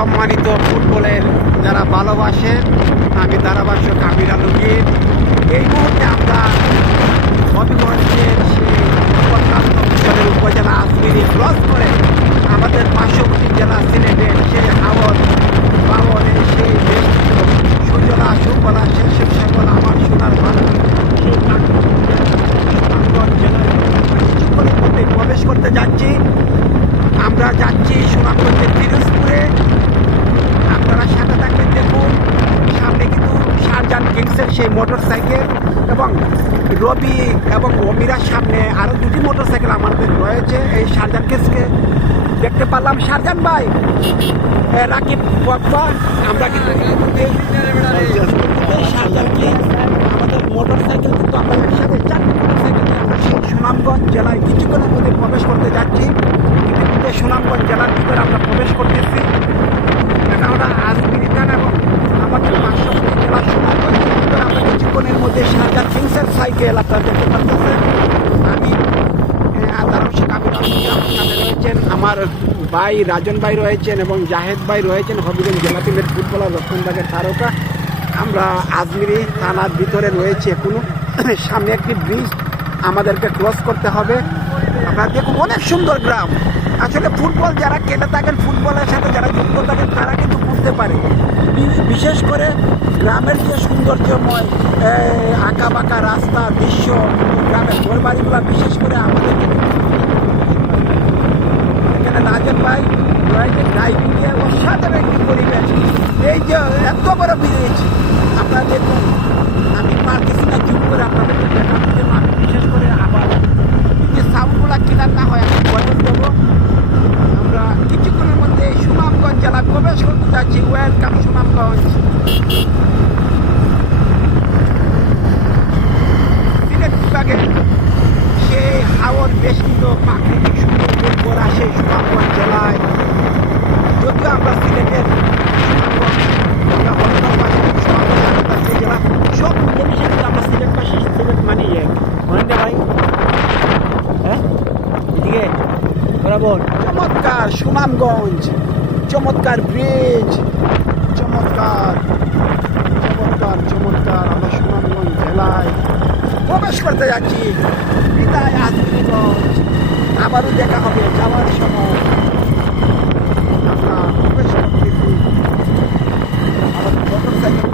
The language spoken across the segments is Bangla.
সম্মানিত ফুটবলের যারা ভালোবাসে, আমি ধারাভাষ্যক আমির আলমগীর। এই মুহূর্তে আমরা হবিগঞ্জের সেই উপজেলা আজমিরি ক্রস করে আমাদের পার্শ্ববর্তী জেলা সিলেটের সেই হাওর বাবনের সেই বেষ্টিত সুজলা সুফলা শেষের সকল আমার সোনার ভালো সেই সুনামগঞ্জ জেলার কিছুক্ষণের মধ্যে প্রবেশ করতে যাচ্ছি। আমরা যাচ্ছি সুনামগঞ্জের পিরোজপুরে। আপনারা সাথে থাকবেন, দেখুন সামনে কিন্তু শাহজাহান কিংসের সেই মোটর সাইকেল এবং রবি এবং অমিরার সামনে আরও দুটি মোটর সাইকেল আমাদের রয়েছে। এই শাহজাহান কিংসকে দেখতে পারলাম। শাহজাহান ভাই, রাকিব বকবা, আমরা কিন্তু শাহজাহান কিংস আমাদের মোটর সাইকেল কিন্তু আমরা একসাথে 4টি মোটর সাইকেল সেই সুনামগঞ্জ জেলায় কিছুক্ষণের মধ্যে প্রবেশ করতে যাচ্ছি। সুনামগঞ্জ জেলার ভিতরে আমরা প্রবেশ করতেছি। এটা ওরা আজমিরি থানা এবং আমাদের পার্শ্ববর্তী জেলা সুনামগঞ্জের ভিতরে আমরা কিছুক্ষণের মধ্যে শাহজাহান কিংসের সাইকেল আপনারা দেখতে পাচ্ছেন। আমি ধারাভাষ্যক আমির আলমগীর, আমার সাথে রয়েছেন আমার ভাই রাজন ভাই রয়েছেন এবং জাহেদ ভাই রয়েছেন, হবিগঞ্জ জেলা টিমের ফুটবলার, রক্ষণভাগের তারকা। আমরা আজমিরি থানার ভিতরে রয়েছে এখনো। সামনে একটি ব্রিজ আমাদেরকে ক্রস করতে হবে। আপনারা দেখুন, অনেক সুন্দর গ্রাম। আসলে ফুটবল যারা খেলে থাকেন, ফুটবলের সাথে যারা যুক্ত থাকেন, তারা কিন্তু বুঝতে পারে বিশেষ করে গ্রামের যে সৌন্দর্যময় আঁকা বাঁকা রাস্তা, দৃশ্য, গ্রামের ঘরবাড়িগুলো, বিশেষ করে আমাদের এখানে রাজন ভাই রয়েছে ড্রাইভিংয়ে অসাধারণ একটি পরিবেশ। এই যে এত বড় ব্রিজ আপনারা দেখুন, আমি পারতেছি না জুম করে আপনাদেরকে দেখানোর জন্য। আমি বিশেষ করে আবার যে সাউন্ডগুলো ক্লিয়ার না হয় আমি বয়স দেবো। আমরা কিছুক্ষণের মধ্যে সুনামগঞ্জ জেলা প্রবেশ করতে যাচ্ছি। ওয়েলকাম সুনামগঞ্জ। সিলেট বিভাগে সেই হাওর বেষ্টিত প্রাকৃতিক সৌন্দর্যের পর আসে সুনামগঞ্জ জেলায়। যদিও আমরা সিলেটের জেলা সব জিনিসের কিন্তু আমরা সিলেট পাশে, সিলেট মানে মহেন্দ্র ভাই, হ্যাঁ এদিকে বরাবর চমৎকার সুনামগঞ্জ, চমৎকার ব্রিজ, চমৎকার চমৎকার চমৎকার আমরা সুনামগঞ্জ জেলায় প্রবেশ করতে যাচ্ছি। বিদায় আজমিরগঞ্জ, আবারও দেখা হবে যাওয়ার সময়। আমরা প্রবেশ করতেছি। আমাদের মোটর সাইকেল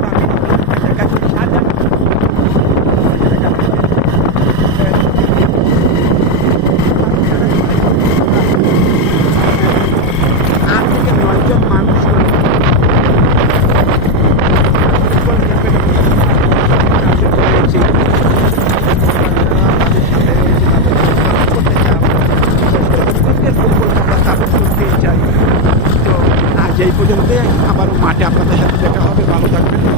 এই পর্যন্ত আবার মাঠে আপনাদের সাথে দেখা হবে। ভালো থাকবেন।